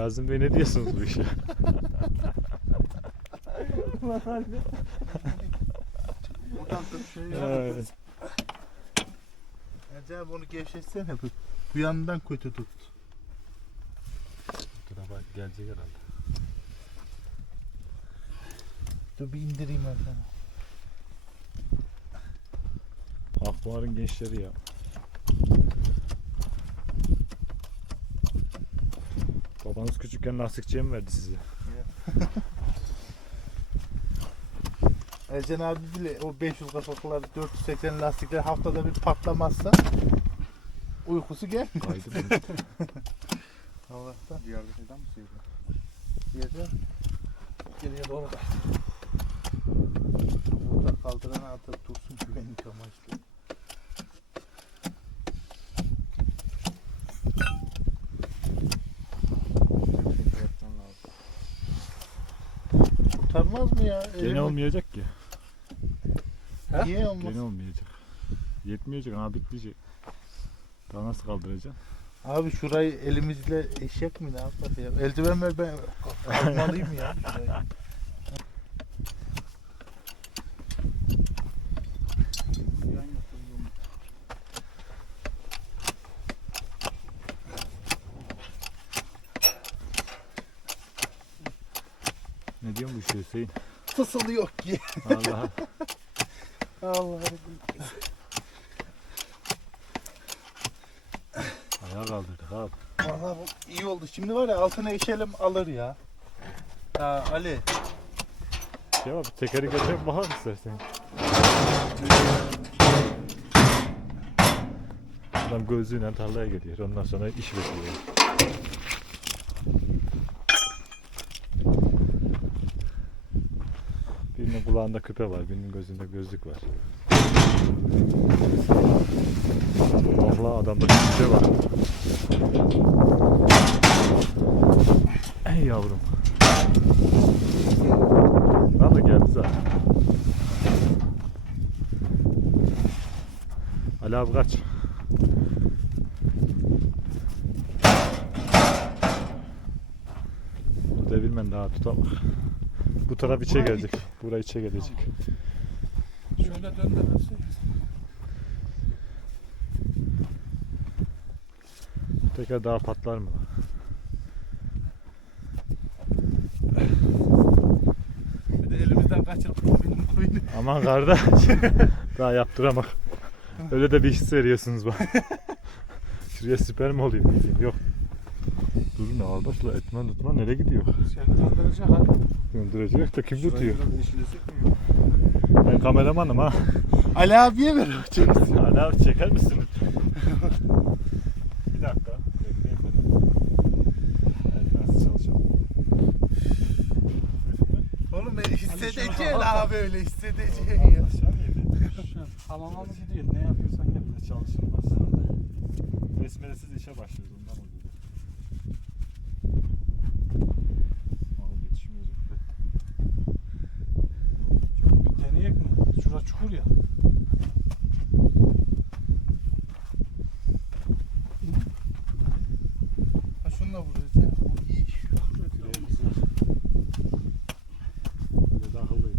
Lazım Bey ne diyorsunuz bu işe? Buradan şey ya. Evet. Acaba onu gevşetsene bu. Bu yanından kötü tut. Bu tarafa gelecek herhalde. Dur bir indireyim ben sana. Akbar'ın gençleri ya. Babanız küçükken lastikçiye mi verdi sizi? Ercan abi bile o 500 kapaklar 480 lastikler haftada bir patlamazsa uykusu gelmiyor. Kaydı mı? Allah'tan. Yerde şeyden mi sevdi? Yerde geriye doğru da. Burada kaldıran artık dursun güvenlik amaçlı. Kurtarmaz mı ya? Gene Elimi- olmayacak ki. Niye olmaz? Gene olmayacak. Yetmeyecek ama bitmeyecek. Daha nasıl kaldıracaksın? Abi şurayı elimizle eşek mi ne yapmak ya? Eldiven ver ben kalkmalıyım ya şurayı. Ne diyorsun bu işe Hüseyin? Fısıldı yok ki. Allah. Allah Ayağa kaldırdık abi. Vallahi bu iyi oldu. Şimdi var ya altına işelim alır ya. Ha Ali. Şey var, bir tekeri getirip bakalım istersen. Adam gözlüğüyle tarlaya geliyor. Ondan sonra iş bekliyor. Birinin kulağında küpe var, birinin gözünde gözlük var. Allah adamda küpe var. Ey yavrum. Da geldi zaten. Ali abi kaç. Bu devirmen daha tutamak. Bu taraf içe Buraya gelecek. Buraya içe gelecek. Şöyle döndürürse. Tekrar daha patlar mı? Bir de elimizden kaçırıp. Aman kardeş. daha yaptıramak. Öyle de bir his veriyorsunuz bak. Şuraya süper mi olayım. Yok. Durun arkadaşlar etmen tutma nereye gidiyor? Seni döndürecek hadi. Öldürecek da kim tutuyor? Şurayı mi? Ben kameramanım ha. Ali abiye ver çeksin. Ali abi çeker misin? bir dakika. Bekleyin beni. Nasıl çalışalım? Oğlum hissedeceksin abi öyle hissedeceksin ya. Hamama mı gidiyorsun? Ne yapıyorsan yap. Evde çalışılmaz. Besmelesiz işe başlıyoruz ondan oluyor. Mal yetişmeyecek de. Bir deneyek mi? Şura çukur ya. Ha şununla vuruyoruz ya. O iyi iş. Böyle de akıllıyım.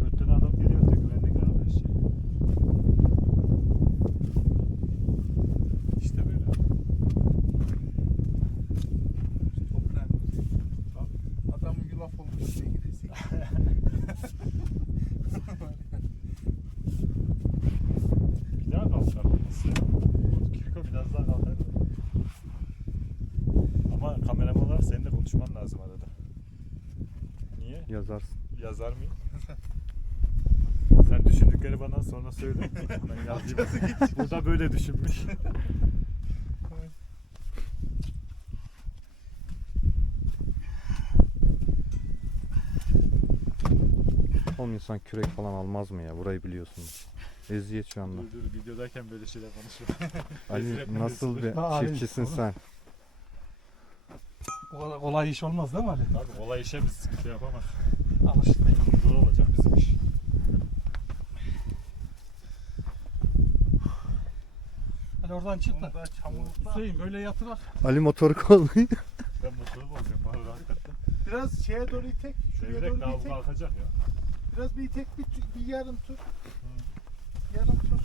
Dört tane adam geliyor tek güvenlik abi şey. Yazarsın. Yazar mıyım? Sen düşündükleri bana sonra söyle. Ben yazayım. Bu da böyle düşünmüş. Oğlum insan kürek falan almaz mı ya? Burayı biliyorsunuz. Eziyet şu anda. dur dur videodayken böyle şeyler konuşma. Ali nasıl bir çiftçisin sen? Bu kadar kolay iş olmaz değil mi Ali? Abi olay işe biz sıkıntı yapamaz. Alıştayım. Zor olacak bizim iş. Hadi oradan çık da. Hüseyin böyle yatırak. Ali motoru kolluyor. Ben mutluluk bu arada hakikaten. Biraz şeye doğru itek. Şuraya Devrek doğru daha bu itek. kalkacak ya. Biraz bir itek bir, tü- bir yarım tur. Yarım tur.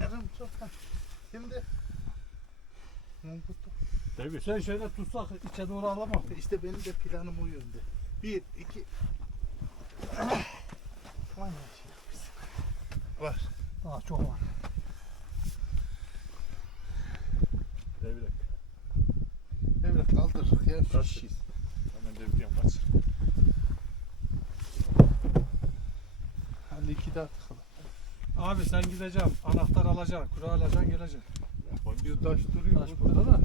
Yarım tur. Heh. Şimdi bu tur. Devir. Hüseyin şöyle tutsak içe doğru alamam. İşte benim de planım o yönde. Bir, iki. Aman ya şey. Var. Daha çok var. Devrek. Evet kaldır. Ya Kaç? şiş. Hemen devreyim kaç. Hadi iki daha tıkalım. Abi sen gideceksin. Anahtar alacaksın. Kura alacaksın geleceksin. Bir taş duruyor. Taş burada da.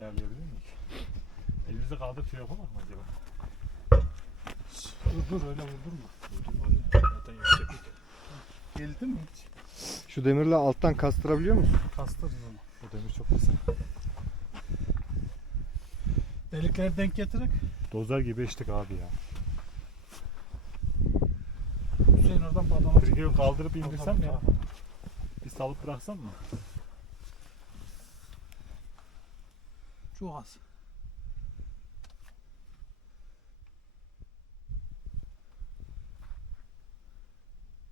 Ayarlayabilir miyik? Elimizi kaldırıp şey yapamaz mı acaba? Dur dur öyle vurdurma. Zaten yükseklik. Geldi mi hiç? Şu demirle alttan kastırabiliyor musun? Kastırız onu. Bu demir çok kısa. Delikleri denk getirek. Dozer gibi içtik abi ya. Hüseyin Trigy'yi kaldırıp indirsem ya. bir salıp bıraksam mı? Çok az.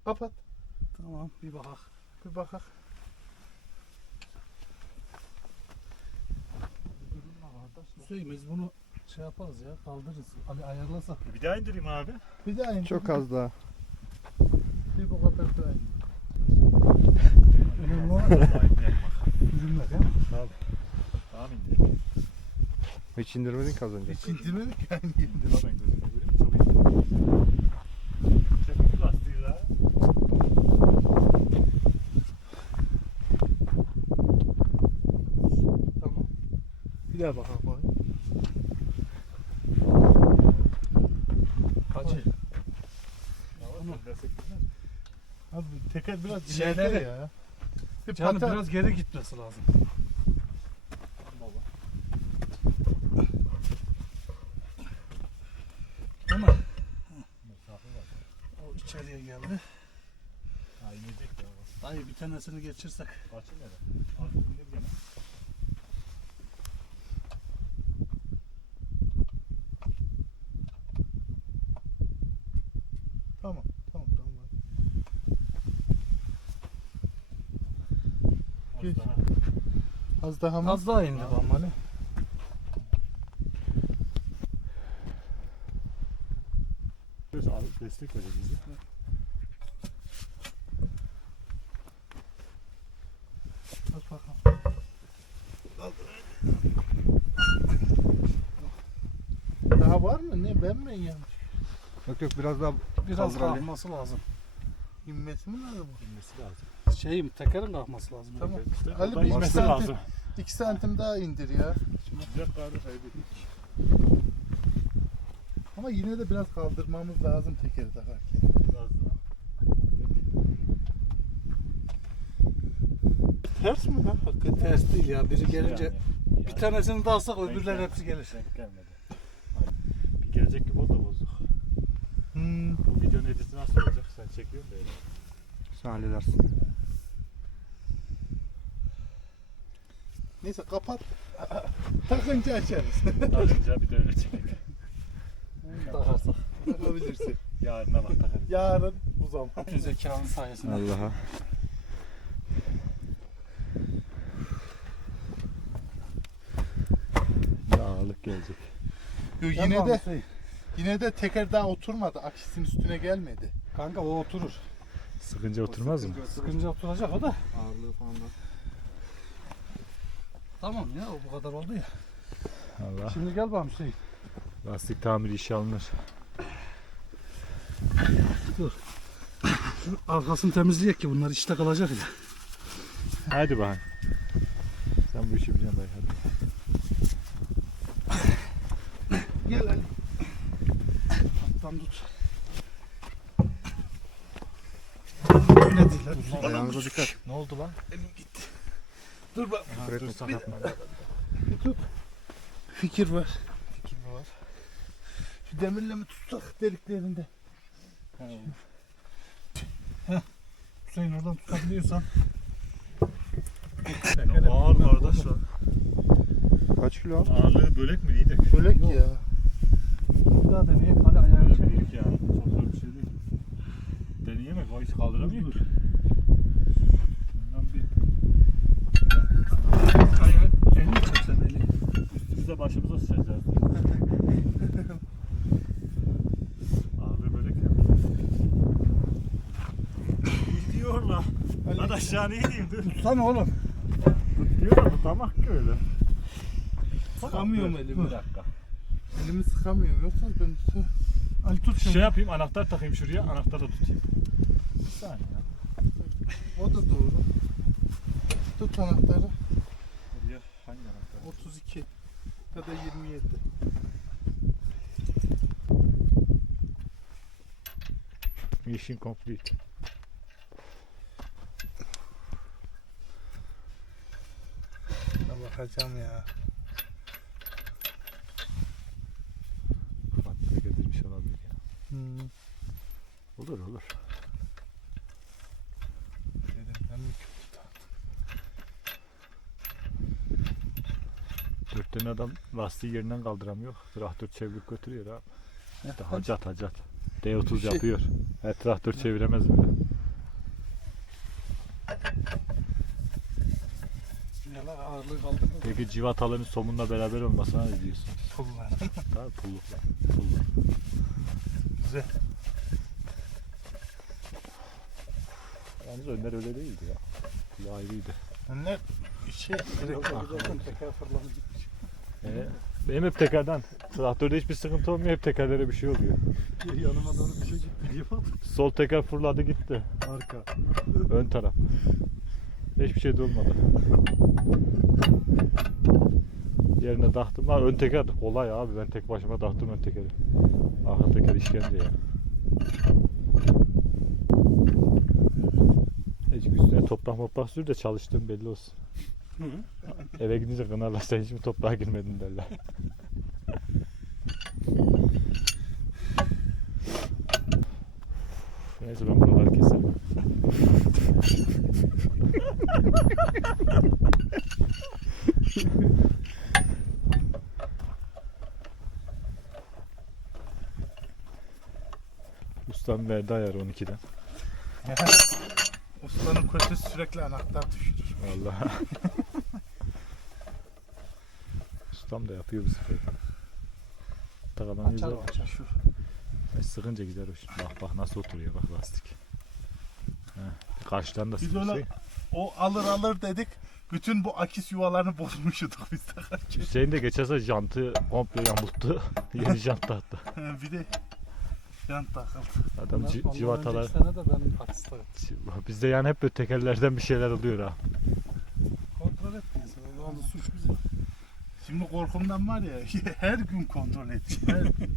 Kapat. Tamam bir bakak. Bir bakak. Hüseyin biz bunu şey yaparız ya kaldırırız. Ali ayarlasa. Bir daha indireyim abi. Bir daha indir. Çok az daha. Bir bu kadar daha indir. Önemli olan üzülmek ya. Tamam. Tamam indir. Hiç indirmedin ki az önce. Hiç indirmedik yani. İndir lan ben gözümle göreyim. Çok iyi. Çekil lastiği la. Tamam. Bir daha bakalım. bakayım. Hacı. Tamam. Destek güzel. Abi teker biraz Şeyleri- ya. Bir Canım pata- biraz geri gitmesi lazım. Baba. Ama Mesafe var. o içeriye geldi. Ha inecek ya. Dayı bir tanesini geçirsek. Açın indir gene. Tamam. Tamam tamam. Az Geç. daha. Az daha mı? Az daha indi. Biraz abi destek bize. Az bakalım. Daha var mı? Ne ben mi yanlış? Yok yok biraz daha Biraz Kaldır Ali. kalkması lazım. İnmesi mi lazım? İnmesi lazım. Şeyim tekerin kalkması lazım. Tamam. Ali bir santim- lazım. 2 santim daha indir ya. Bir dakika abi kaybettik. Ama yine de biraz kaldırmamız lazım tekeri takarken. Biraz daha. Ters mi lan hakikaten? Ters değil ya. Biri gelince Yani, bir yani. tanesini de alsak gelmedi. hepsi gelir. Denk gelmedi. Bir gelecek gibi oldu bozuk. Hmm. Bu videonun editi nasıl olacak? Sen çekiyorsun da öyle. sen halledersin. Neyse kapat. Takınca açarız. Takınca bir de öyle çekelim. Takarsak. Takabilirsin. Yarına bak takarız. Yarın bu zaman. Zekanın sayesinde. Allah'a. Ağırlık gelecek. Yo, yine de yine de teker daha oturmadı. Akisinin üstüne gelmedi. Kanka o oturur. Sıkınca oturmaz mı? Sıkınca oturacak o da. Ağırlığı falan da. Tamam ya o bu kadar oldu ya. Allah. Şimdi gel bakalım şey. Lastik tamiri işi alınır. Şu arkasını temizleyek ki bunlar işte kalacak ya. Hadi bakalım. Sen bu işi biliyorsun dayı hadi. Gel Ali. Alttan tut. Ne lan? Ayağınıza dikkat. Ne oldu lan? Elim gitti. Dur bak. Küfür sakatma. Fikir var. Fikir mi var? Şu demirle mi tutsak deliklerinde? Hüseyin oradan tutabiliyorsan. Ağır kardeş lan. Kaç kilo abi? Ağırlığı bölek mi iyi de? Bölek Yok. ya. Bir daha deneyek. Hadi ayağını büyük yani. Çok zor bir şey değil. Deneyemek o hiç kaldıramıyor ki. Bundan bir Ayağı elini çek sen eli. üstümüze başımıza sıçacağız. Ağırlığı bölek ya. İyi diyor la. Lan aşağı ne diyeyim dur. Tutsana oğlum. Diyor da tutamak ki öyle. Sıkamıyorum elimi. Bir dakika. Elimi sıkamıyorum yoksa ben tutarım. Ali tut şunu. Şey yapayım anahtar takayım şuraya anahtar da tutayım. Bir saniye ya. O da doğru. Tut anahtarı. Oraya hangi anahtar? 32 ya da 27. Mission complete. Bakacağım ya. Ufak tefek edilmiş olabilir ya. Hmm. Olur olur. Elimden mi? Dört tane adam lastiği yerinden kaldıramıyor. Traktör çevirip götürüyor abi. İşte hacat hacat. D30 Bir şey- yapıyor. Her traktör çeviremez böyle. Yalan ağırlığı kaldırdın. Peki civataların somunla beraber olmasına ne diyorsun? Pullar. Tabii pullukla. Pulluk. Güzel. Yalnız Önder öyle değildi ya. Pulu ayrıydı. Onlar şey direkt Zaten teker fırladı gitmiş. Ee, benim hep tekerden. Traktörde hiçbir sıkıntı olmuyor. Hep tekerlere bir şey oluyor. Yanıma doğru bir şey gitti. Sol teker fırladı gitti. Arka. Ön taraf. Hiçbir şey de olmadı. Yerine taktım. Ha, ön teker kolay abi. Ben tek başıma taktım ön tekeri. Arka teker işkence ya. Ecik üstüne toprak moprak sür de çalıştığım belli olsun. Eve gidince kınarlar sen hiç mi toprağa girmedin derler. Neyse ben buraları keserim. Ustam verdi ayar 12'den. Ustanın kötüsü sürekli anahtar düşürür. Vallahi. Ustam da yapıyor bu sefer. Takadan güzel. Açalım açalım. Şu E, Sıkınca gider o şimdi. Bak bak nasıl oturuyor bak lastik. Heh, karşıdan da Biz öyle- o alır alır dedik. Bütün bu akis yuvalarını bozmuştuk biz takarken. Hüseyin de geçen sene jantı komple yamulttu. Yeni jant taktı. bir de yan takıldı. Adam ci- ondan civatalar. önceki sene de ben akista Bizde yani hep böyle tekerlerden bir şeyler oluyor ha. kontrol etmeyiz. O oldu suç bizim. Şimdi korkumdan var ya her gün kontrol edeceğim. Her gün.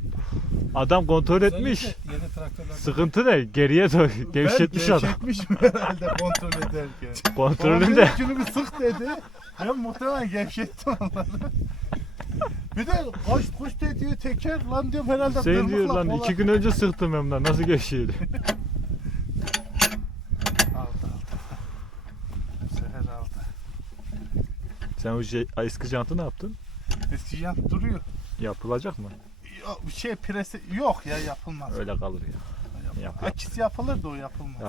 Adam kontrol etmiş. Özellikle Yeni traktörler. Sıkıntı ne? Geriye doğru gevşetmiş ben adam. gevşetmişim herhalde kontrol ederken. Kontrolün Bana de şunu bir sık dedi. Ben muhtemelen gevşettim onları. Bir de koş koş de diyor teker lan diyorum herhalde Hüseyin diyor tırmıkla lan kola- iki gün önce sıktım ben bunlar. Nasıl gevşeydi? Aldı aldı. Bu sefer aldı. Sen o şey, eski jantı ne yaptın? Eski yan duruyor. Yapılacak mı? Yok, şey presi yok ya yapılmaz. Öyle kalır ya. Yap, yap. Akis yapılır da o yapılmaz.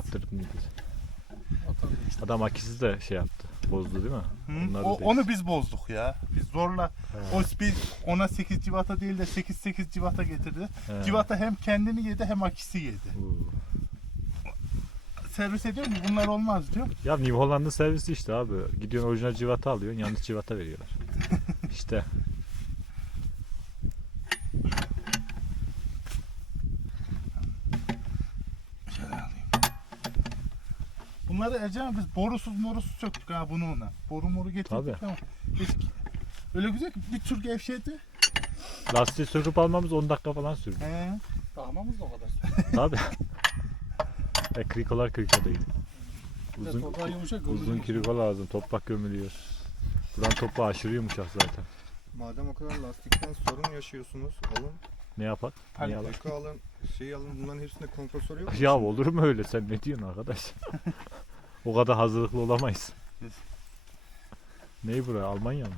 Oturdu işte. Adam akisi de şey yaptı. Bozdu değil mi? Hı? O, değil. onu biz bozduk ya. Biz zorla o biz ona 8 civata değil de 8 8 civata getirdi. he. Civata hem kendini yedi hem akisi yedi. Oo. servis ediyor mu? Bunlar olmaz diyor. Ya New Holland'ın servisi işte abi. Gidiyorsun orijinal civata alıyorsun. Yanlış civata veriyorlar. işte. Bunları Ercan biz borusuz morusuz söktük ha bunu ona. Boru moru getirdik Tabii. ama. Öyle güzel ki bir tur gevşedi. Lastiği söküp almamız 10 dakika falan sürdü. He. Dağmamız da o kadar. Tabi. e, krikolar kriko değil. Uzun, Uzun, toprağı yumuşak. uzun gömülüyor. kriko lazım. Toprak gömülüyor. Buranın toprağı aşırı yumuşak zaten. Madem o kadar lastikten sorun yaşıyorsunuz alın. Ne yapak? Niye alak? Eko alın, şey alın bunların hepsinde kompresör yok. Ya olur mu öyle? Sen ne diyorsun arkadaş? o kadar hazırlıklı olamayız. Neyi buraya? Almanya mı?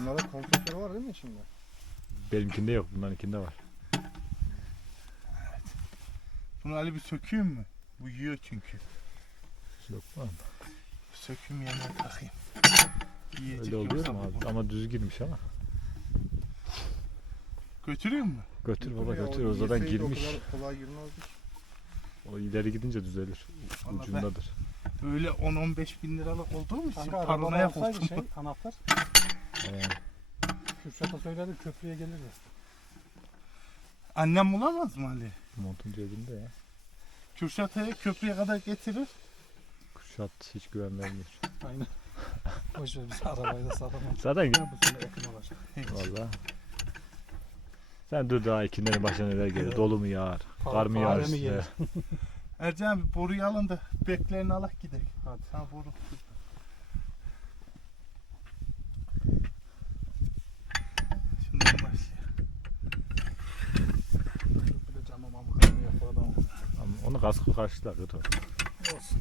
Bunlarda kompresör var değil mi içinde? Benimkinde yok. Bunlarınkinde var. Bunu Ali bir sökeyim mi? Bu yiyor çünkü. Yok mu? Sökeyim yerine takayım. Yiyecek Öyle oluyor yoksa mu bu. abi? Ama düz girmiş ama. Götüreyim mi? Götür baba götür. O zaten girmiş. O kadar kolay girmezdik. O ileri gidince düzelir. Vallahi Ucundadır. Öyle 10-15 bin liralık olduğum için Kanka arabada paranoya olsaydı oldum. şey anahtar. Kürşat'a söyledim köprüye gelirdi. Annem bulamaz mı Ali? montun cebinde ya. Kürşat'ı köprüye kadar getirir. Kuşat hiç güven vermiyor. Aynen. Boş ver biz arabayı da satalım. Zaten Ya bu sene yakın olacak. Valla. Sen dur daha ikinlerin başına neler gelir. Dolu mu yağar? Kar mı Fare yağar mi size? gelir? Ercan abi boruyu alın da beklerini alak gidelim. Hadi. Ha boru. Şimdi camı mamı bu adam. Ama onu kaskı karşılar. kötü. Olsun.